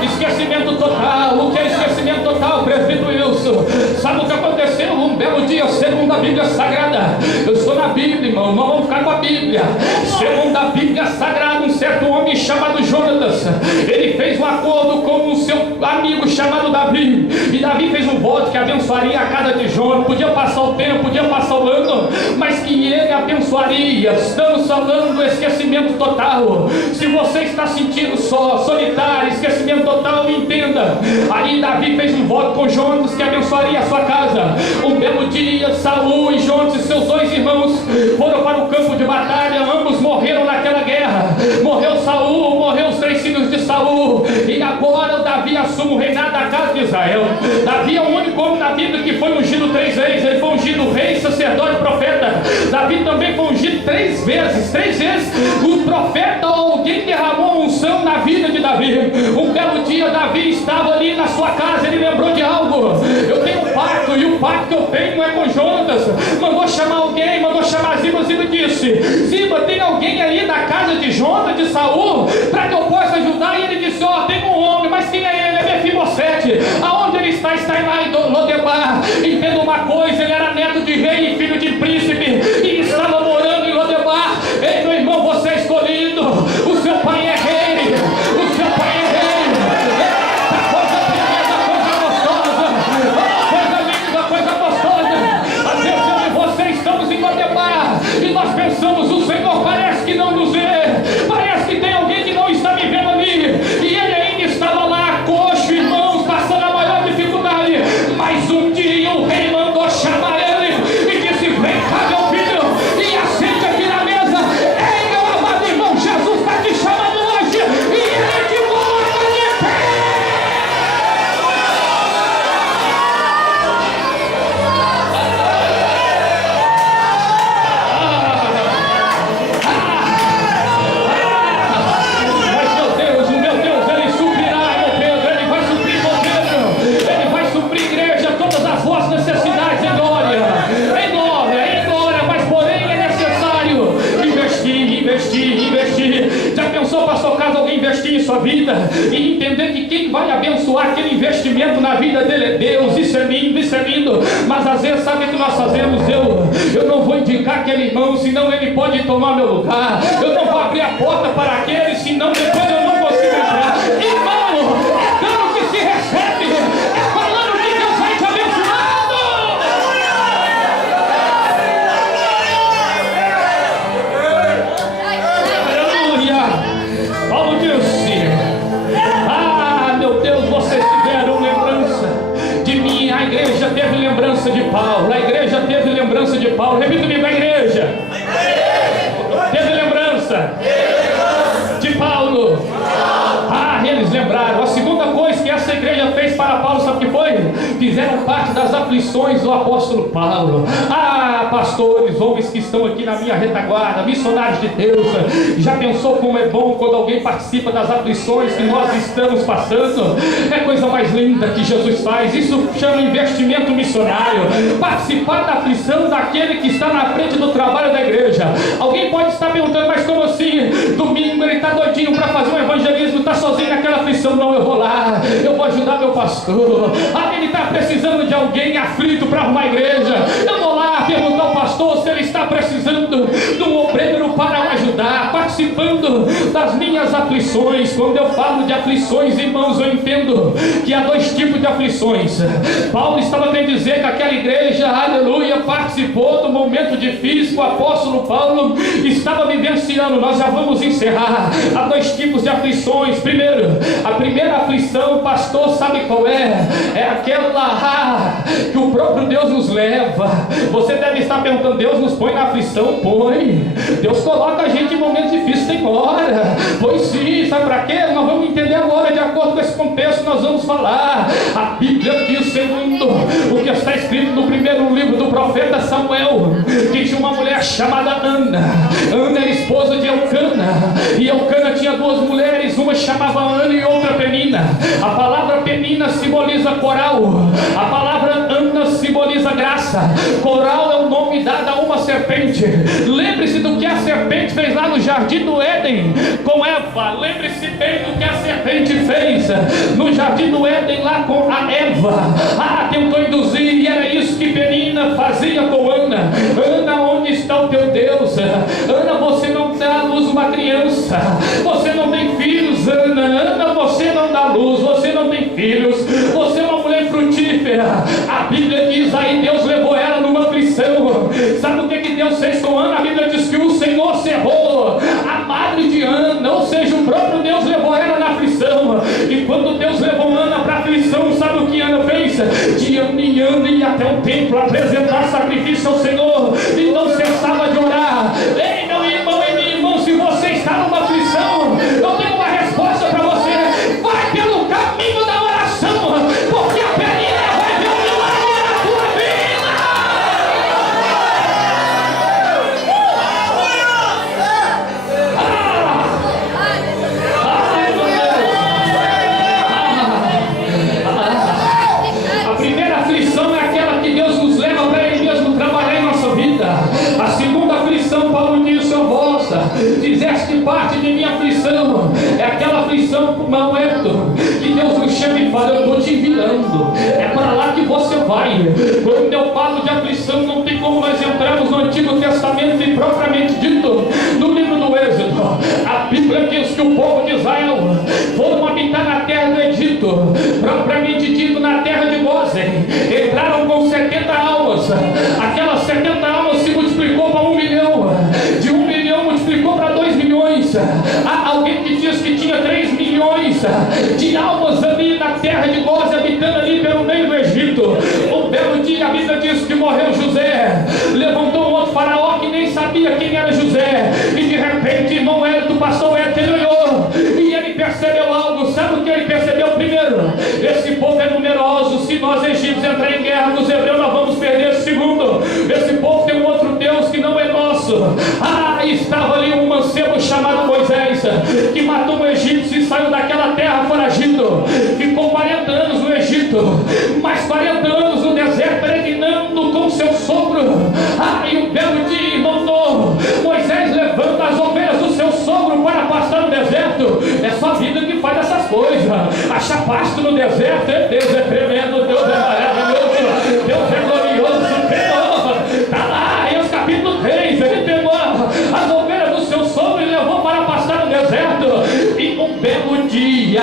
Esquecimento total. O que é esquecimento total, presbítero Wilson? Sabe o que aconteceu? Um belo dia, segundo a Bíblia Sagrada, eu estou na Bíblia, irmão, não vamos ficar com a Bíblia. Segundo a Bíblia Sagrada, um certo homem chamado Jonatas, ele fez um acordo com o seu amigo chamado Davi, e Davi fez um voto que abençoaria a casa de Jonas. Podia passar o tempo, podia passar o ano, mas que ele abençoaria. Estamos falando do esquecimento total. Se você está sentindo só, solitário, esquecimento total, entenda. Aí Davi fez um voto com Jonas que abençoaria a sua casa. Um belo dia, Saul e Jonas e seus dois irmãos foram para o campo de batalha. Ambos morreram naquela guerra. Morreu Saul, morreu os 3 filhos de Saul, e agora o Davi assume o reinado da casa de Israel. Davi é o único homem da Bíblia que foi ungido 3 vezes. Ele foi ungido rei, sacerdote, profeta. Davi também foi ungido 3 vezes. 3 vezes o profeta ou alguém derramou a unção na vida de Davi. Um belo dia Davi estava ali na sua casa, ele lembrou de algo. Eu tenho um pacto, e o pacto que eu tenho é com Jonas. Mandou chamar alguém, mandou chamar Ziba. Ziba disse: Ziba, tem alguém aí na casa de Jonas, de Saul, para que eu possa ajudar? E ele disse: ó, tem um homem, mas quem é ele? É Mefibosete. Aonde ele está? Está lá em Lodebar. Entenda uma coisa, ele era neto de rei e filho de príncipe, e estava morando em Lodebar. Ei, meu irmão, você é escolhido. O seu pai é rei. O seu pai é rei. Eita, coisa tremenda, coisa gostosa. Coisa linda, coisa gostosa. Às vezes eu e você estamos em Lodebar e nós pensamos: o Senhor parece que não nos vê. Parece que tem alguém que não está me vendo ali. E ele ainda estava lá, coxo, irmãos, passando a maior dificuldade. Mas um dia o rei mandou chamar ele e disse: vem cá, meu filho. entender que quem vai abençoar aquele investimento na vida dele é Deus. Isso é lindo, mas às vezes sabe o que nós fazemos? Eu não vou indicar aquele irmão, senão ele pode tomar meu lugar. Eu não vou abrir a porta para aquele, senão depois eu não consigo entrar. Irmão, é dano que se recebe, é falando que Deus vai te abençoando. Aleluia. Paulo disse: ah, meu Deus, vocês tiveram lembrança de mim. A igreja teve lembrança de Paulo. A igreja teve lembrança de Paulo. Repita comigo: a igreja teve lembrança de Paulo. Ah, eles lembraram. A segunda coisa que essa igreja fez para Paulo, sabe o que foi? Fizeram parte das aflições do apóstolo Paulo. Ah, pastores, homens que estão aqui na minha retaguarda, missionários de Deus, já pensou como é bom quando alguém participa das aflições que nós estamos passando? É a coisa mais linda que Jesus faz. Isso chama investimento missionário. Participar da aflição daquele que está na frente do trabalho da igreja. Alguém pode estar perguntando: mas como assim? Domingo ele está doidinho para fazer um evangelismo, está sozinho naquela aflição. Não, eu vou lá, eu vou ajudar meu pastor. Ah, ele está precisando de alguém aflito para arrumar a igreja. Eu vou lá perguntar ao pastor se ele está precisando de um obreiro para o ajudar, participando das minhas aflições. Quando eu falo de aflições, irmãos, eu entendo que há dois tipos de aflições. Paulo estava querendo dizer que aquela igreja, aleluia, participou do momento difícil que o apóstolo Paulo estava vivenciando. Nós já vamos encerrar. Há dois tipos de aflições. Primeiro, a primeira aflição, o pastor sabe qual é? É aquela que o próprio Deus nos leva. Você deve estar perguntando: Deus nos põe na aflição? Põe. Deus coloca a gente em momentos difíceis, tem hora. Pois sim, sabe para quê? Nós vamos entender agora, de acordo com esse contexto, nós vamos falar. A Bíblia diz, segundo o que está escrito no primeiro livro do profeta Samuel, que tinha uma mulher chamada Ana. Ana era esposa de Elcana, e Elcana tinha duas mulheres, uma chamava Ana e outra Penina. A palavra Penina simboliza coral, a palavra Ana simboliza graça. Coral é o nome dado a uma serpente. Lembre-se do que a serpente fez lá no jardim do Éden com Eva. Lembre-se bem do que a serpente fez no jardim do Éden lá com a Eva. Ah, tentou induzir, e era isso que Penina fazia com Ana. Ana, onde está o teu Deus? Ana, você não dá à luz uma criança, você não tem filhos. Ana, Ana, você não dá luz, você não tem filhos, você é uma mulher frutífera. A Bíblia diz aí, Deus levou ela numa aflição. Sabe o que Deus fez com Ana? A Bíblia diz que o Senhor cerrou a madre de Ana, ou seja, o próprio Deus levou ela na aflição. E quando Deus levou Ana para a aflição, sabe o que Ana fez? De ano em ano ia até o templo apresentar sacrifício ao Senhor, e não cessava de orar. Ei, meu irmão e minha irmã, se você está numa aflição, eu tenho uma resposta para você: vai pelo caminho da oração, porque a Penina vai ver um milagre na tua vida. A primeira aflição é aquela que Deus nos leva para Ele mesmo trabalhar em nossa vida. A segunda aflição, Paulo disse: ó vossa, fizeste parte de minha aflição. É aquela aflição por momento que Deus nos chama e fala: eu estou te enviando, é para lá que você vai. Quando eu falo de aflição, não tem como nós entrarmos no Antigo Testamento e propriamente dito no livro do Êxodo. A Bíblia diz que o povo de Israel foram habitar na terra do Egito, propriamente dito na terra de Gósen. Entraram com 70 almas. Aquelas 70 almas se multiplicou para 1 milhão. De 1 milhão multiplicou para 2 milhões. Há alguém que diz que tinha 3 milhões de almas ali na terra de Gósen, habitando ali pelo meio do Egito. Um belo dia a Bíblia diz que morreu José. Levantou um outro faraó que nem sabia quem era José. E de repente, irmão Hélio, pastor Hélio, ele olhou e ele percebeu algo. Sabe o que ele percebeu primeiro? Esse povo é numeroso. Se nós egípcios entrar em guerra dos hebreus, nós vamos perder. Segundo, esse povo tem um outro Deus que não é nosso. Ah, estava ali um mancebo chamado Moisés, que matou um egípcio e saiu daquela terra foragido. Ficou 40 anos no Egito, mais 40 anos no deserto, peregrinando com seu sogro. Ah, e um belo dia, irmão, Moisés levanta as ovelhas do seu sogro para pastar no deserto. É só a vida que faz faz essas coisas. Achar pasto no deserto, Deus é tremendo, Deus é maravilhoso, Deus é glorioso, Senhor. Está lá em capítulo 3, ele pegou as ovelhas do seu sogro e levou para pastar no deserto. E um belo dia,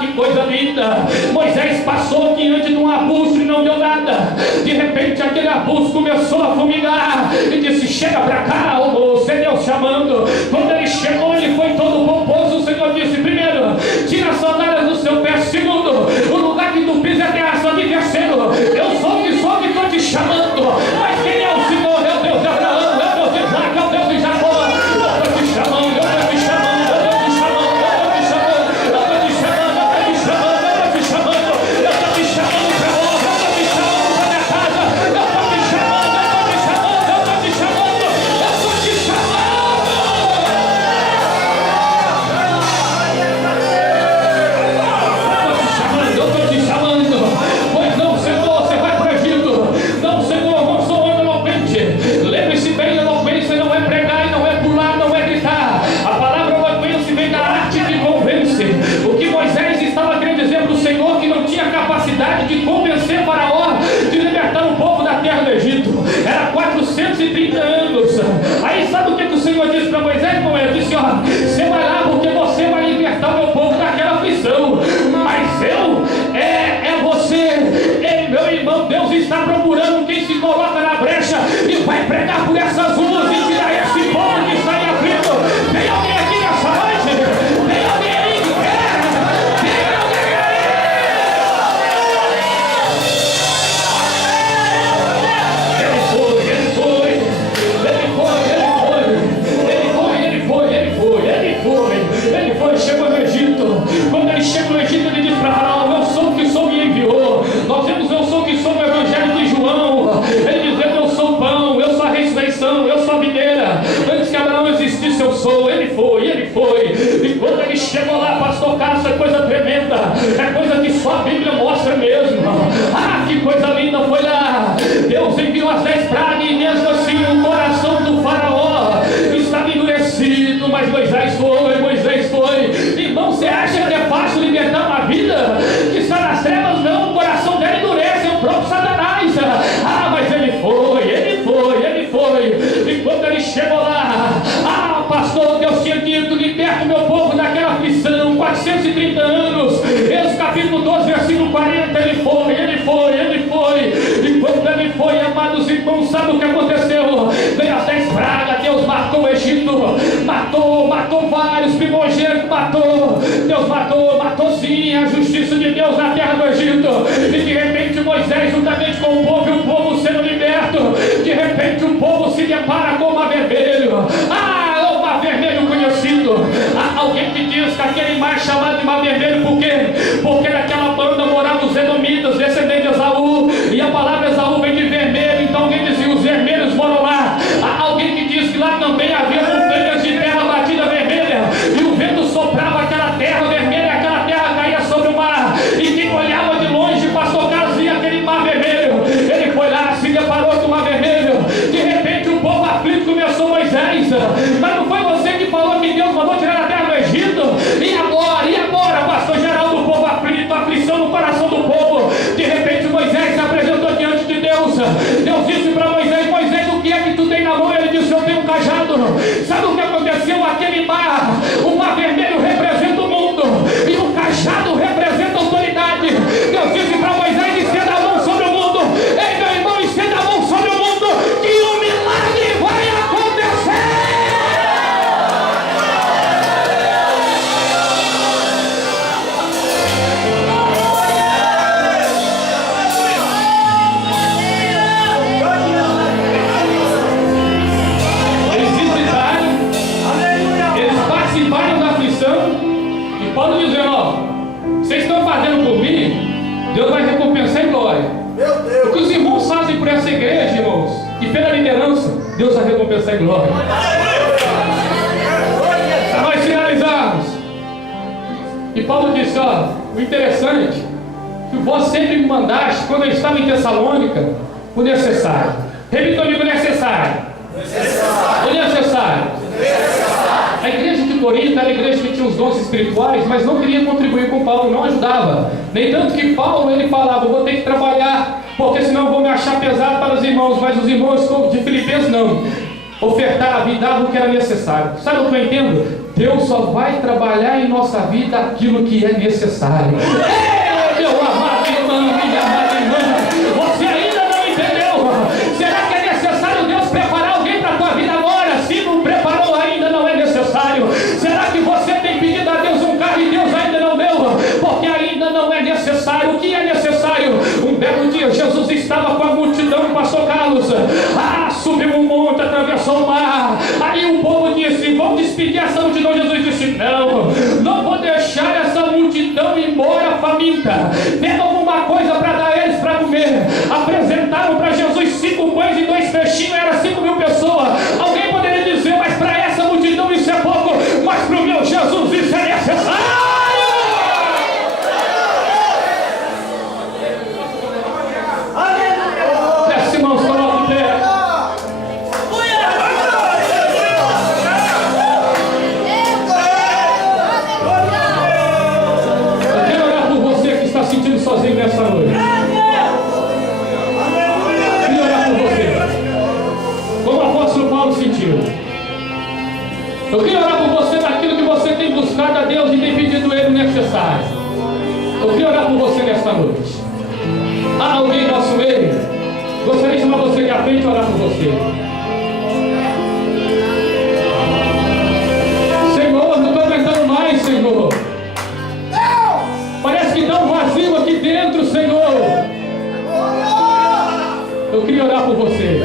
que coisa linda, Moisés passou diante de um arbusto e não deu nada. De repente aquele arbusto começou a fumigar e disse: chega para cá, ô moço, é Deus chamando. Quando ele chegou, ele foi todo pomposo. O Senhor disse: primeiro, tira as sandálias do seu pé. Segundo, o lugar que tu pisa é terra só de terceiro. Eu sou que estou te chamando. Mas quem é o Senhor? É o Deus de Abraão, é o Deus de Isaac, é o Deus de Jacó. Eu estou te chamando, eu estou te chamando, eu estou te chamando, eu estou te chamando, eu estou te chamando, eu estou te chamando, eu estou te chamando para a honra, eu estou te chamando para a minha casa, eu estou te chamando, eu estou te chamando, eu estou te chamando, eu estou te chamando. Eu estou te chamando, pois não, Senhor, você vai para o Egito. Não, Senhor, não sou homem eloquente. Lembre-se bem, eloquência não é pregar, não é pular, não é gritar. A palavra eloquência vem da arte que convence. O que Moisés estava querendo dizer para o Senhor, que não tinha capacidade de convencer Faraó de libertar o povo da terra do Egito. Era 430 anos. Aí sabe o que o Senhor disse para Moisés? Ele disse: ó, você vai lá porque você vai libertar o meu povo daquela aflição. Mas é você, meu irmão. Deus está procurando quem se coloca na brecha e vai pregar por essas ruas e tirar esse povo que está em aflito. Tem alguém aqui nessa noite? Tem alguém aí que quer? Tem alguém aí? Ele foi, chegou no Egito. Quando ele chegou no Egito, ele disse para Faraó: eu sou o que sou, me enviou. Nós temos eu sou o que sou no Evangelho de João. Ele diz: eu sou o pão, eu sou a ressurreição, eu sou a videira. Antes que Abraão existisse, eu sou. Ele foi. E quando ele chegou lá, pastor Cássio, é coisa tremenda, é coisa que só a Bíblia mostra mesmo. Ah, que coisa linda foi lá. Deus enviou as 10 pragas e mesmo assim o coração do Faraó estava endurecido. Mas Moisés foi. Irmão, você acha que é fácil libertar uma vida que está nas trevas? Não, o coração dele endurece, é o próprio Satanás. Ah, mas ele foi. E quando ele chegou lá, pastor, Deus tinha dito: liberta o meu povo daquela aflição, 430 anos. Êxodo capítulo 12, versículo 40, ele foi. E quando ele foi, amados irmãos, sabe o que aconteceu? Veio as 10 pragas, Deus matou o Egito, matou vários primogênitos, Deus matou sim a justiça de Deus na terra do Egito. E de repente Moisés, juntamente com o povo sendo liberto, de repente o povo se depara com o Mar Vermelho. O Mar Vermelho conhecido. Alguém que diz que aquele mar chamado de Mar Vermelho, por quê? Porque naquela banda moravam os edomitas, descendentes de Esaú, e a palavra Esaú vem de vermelho, então alguém dizia: os vermelhos moram lá. Alguém que diz que lá também havia montanhas de terra batida vermelha, e o vento soprava aquela terra vermelha, aquela terra caía sobre o mar, e quem olhava de longe, pastor Carlos, via aquele Mar Vermelho. Ele foi lá, se deparou com o Mar Vermelho. De repente o povo aflito começou: Moisés, mas não foi você que falou que Deus mandou tirar a terra do Egito? E agora, pastor Geraldo, o povo aflito, aflição no coração do povo. De repente Moisés se apresentou diante de Deus. Deus disse para Moisés: Moisés, o que é que tu tem na mão? Ele disse: eu tenho um cajado. Sabe o que aconteceu? Aquele mar, o Mar Vermelho representa o mundo, e o cajado representa a autoridade. Deus disse para Moisés: estenda a mão sobre o mundo. Ei, meu irmão, estenda a mão sobre o mundo, que o milagre vai acontecer. Eles participaram da aflição, e Paulo dizendo: ó, vocês estão fazendo por mim, Deus vai recompensar em glória. O que os irmãos fazem por essa igreja, irmãos, e pela liderança, Deus vai recompensar em glória. Para nós finalizarmos, e Paulo disse: ó, o interessante, que vós sempre me mandaste, quando eu estava em Tessalônica, o necessário. Repita comigo: necessário. O necessário. A igreja que de Corinto era a igreja que tinha os dons espirituais, mas não queria contribuir com Paulo, não ajudava. Nem tanto que Paulo, ele falava, vou ter que trabalhar, porque senão eu vou me achar pesado para os irmãos, mas os irmãos de Filipenses não. Ofertava e dava o que era necessário. Sabe o que eu entendo? Deus só vai trabalhar em nossa vida aquilo que é necessário. Meu amado irmão, minha amada irmã, você ainda não entendeu? Será que é necessário Deus preparar alguém para a tua vida agora? Se não preparou ainda, não é necessário. Será que você tem pedido a Deus um carro e Deus ainda não deu? Porque ainda não é necessário. O que é necessário? Um belo dia Jesus estava com a multidão, pastor Carlos. Subiu um monte, atravessou o mar. Aí o povo disse, vamos despedir essa multidão. Jesus disse, não vou deixar essa multidão ir embora faminta. Pega alguma coisa para dar eles para comer. Apresentaram para Jesus 5 pães e 2 peixinhos, era 5.000 pessoas. Alguém poderia dizer, mas para essa multidão isso é pouco, mas para o meu Jesus isso é necessário. Desce, irmãos, coloque em pé. Sentindo sozinho nessa noite. Queria orar por você, como o apóstolo Paulo sentiu. Eu queria orar por você naquilo que você tem buscado a Deus e tem pedido Ele necessário. Eu queria orar por você nessa noite. Há alguém em nosso meio? Gostaria de chamar você aqui à frente e orar por você. Senhor, não estou aguentando mais, Senhor. Parece que dá um vazio aqui dentro, Senhor. Eu queria orar por você.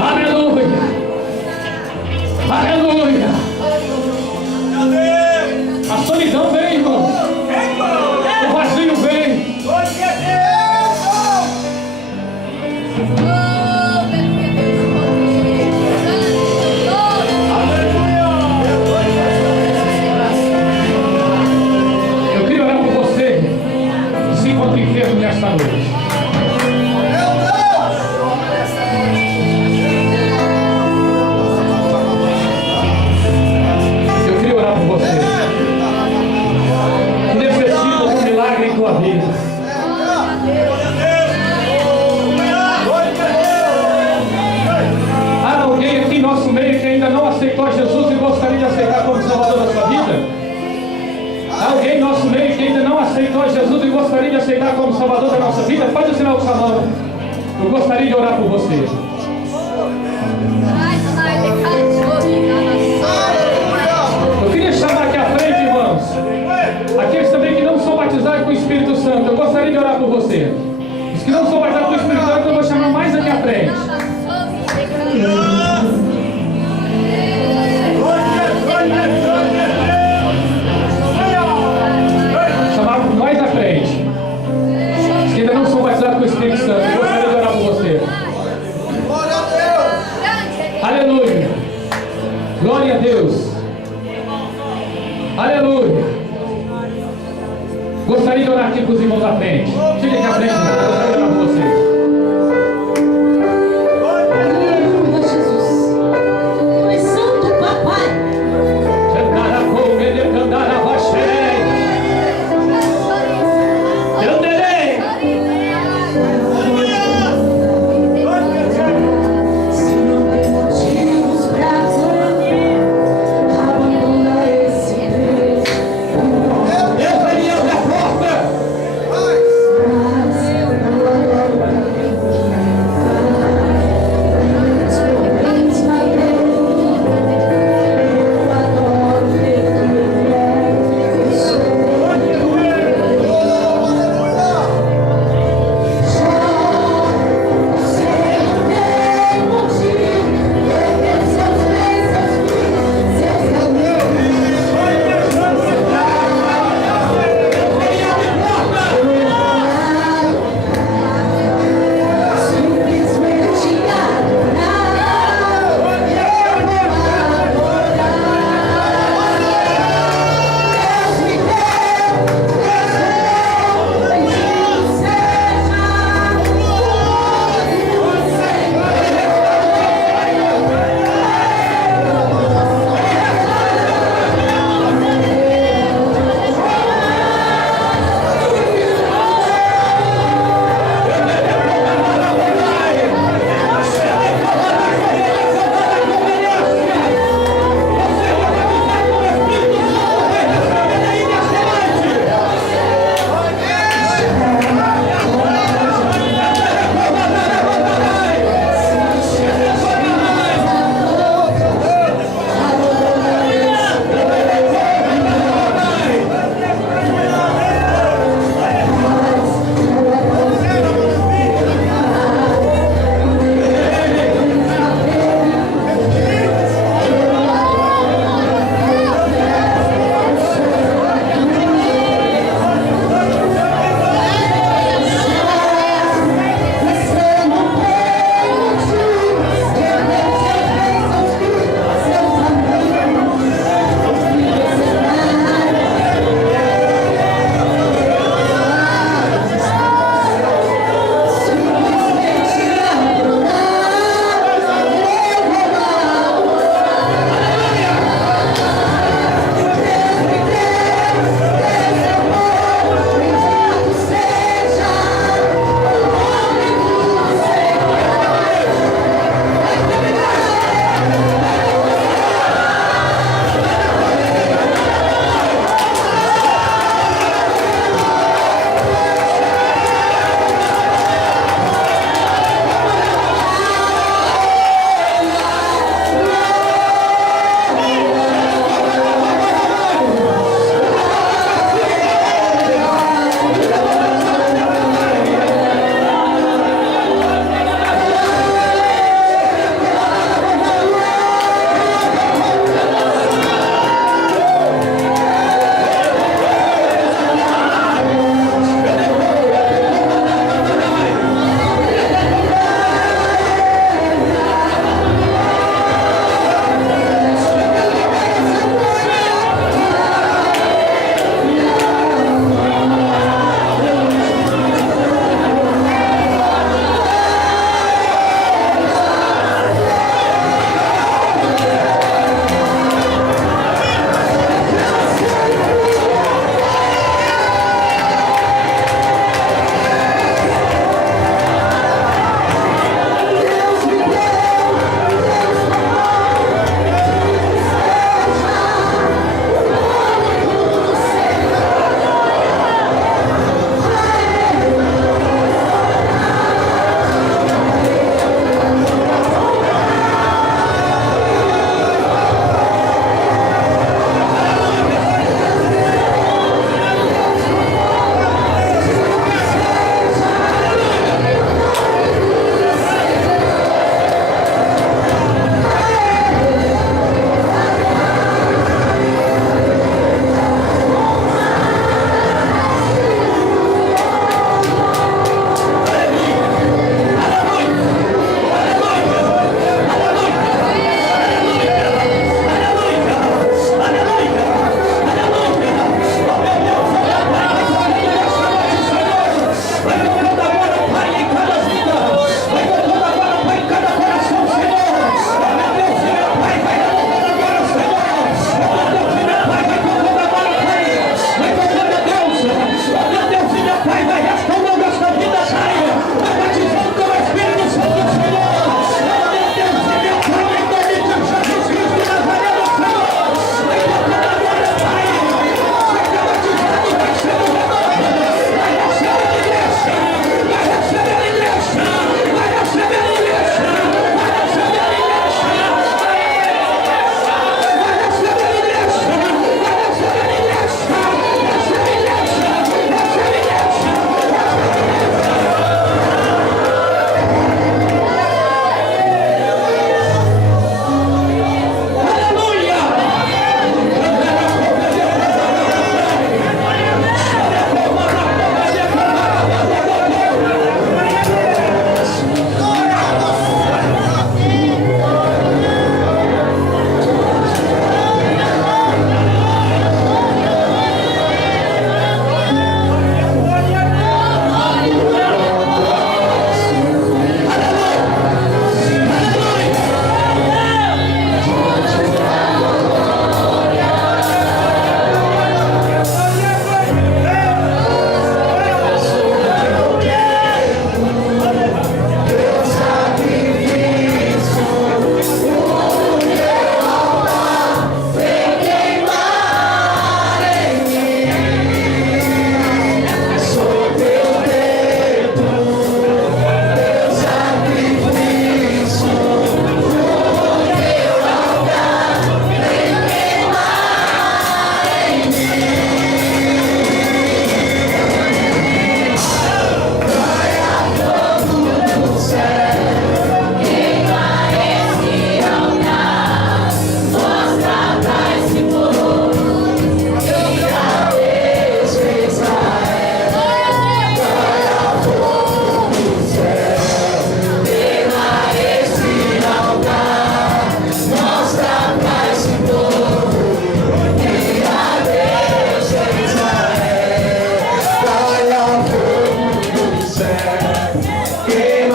Aleluia. Aleluia. A solidão vem, irmão. O vazio vem. Eu queria orar por você que se encontra enfermo nesta noite. Eu queria orar por você que necessita de um milagre em tua vida. Há alguém aqui em nosso meio que ainda não aceitou Jesus e gostaria de aceitar como Salvador da sua vida? Há alguém em nosso meio que ainda não aceitou Jesus e gostaria de aceitar como Salvador da nossa vida? Pode assinar o sua mão. Eu gostaria de orar por você. Eu queria chamar aqui à frente, irmãos, aqueles também que não são batizados com o Espírito Santo. Eu gostaria de orar por você. Os que não são batizados com o Espírito Santo, eu vou chamar mais aqui à frente. Chamar mais à frente. Os que ainda não são batizados com o Espírito Santo, eu gostaria de orar por você. Aleluia. Glória a Deus. Aleluia. Gostaria de orar aqui para os irmãos à frente. Chega aqui à frente, irmão. Eu gostaria de orar por vocês. Deus vai me abrir a porta.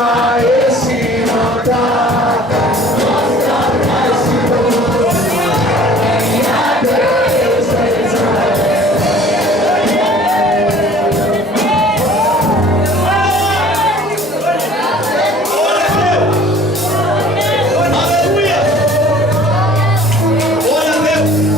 Glória a Deus.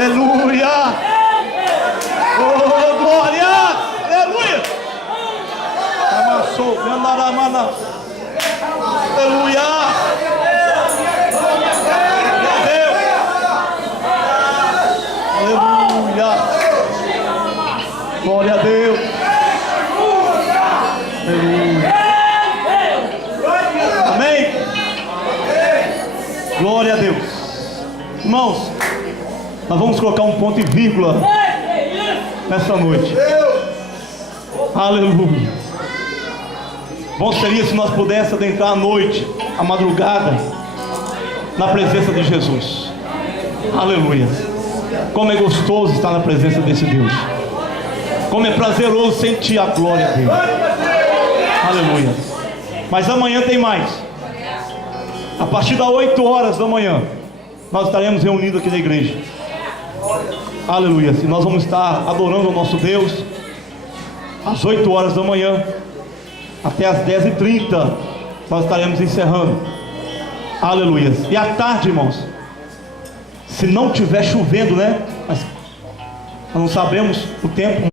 Aleluia! Oh, glória! Aleluia! Amassou, mandaramana. Aleluia! Aleluia! Glória a Deus! Aleluia! Amém? Glória a Deus! Irmãos, nós vamos colocar um ponto e vírgula nessa noite. Aleluia! Bom seria se nós pudéssemos adentrar a noite, a madrugada, na presença de Jesus. Aleluia! Como é gostoso estar na presença desse Deus. Como é prazeroso sentir a glória dele. Aleluia! Mas amanhã tem mais. A partir das 8 horas da manhã, nós estaremos reunidos aqui na igreja. Aleluia! E nós vamos estar adorando o nosso Deus às 8 horas da manhã até às 10h30. Nós estaremos encerrando. Aleluia! E à tarde, irmãos, se não estiver chovendo, né? Mas nós não sabemos o tempo.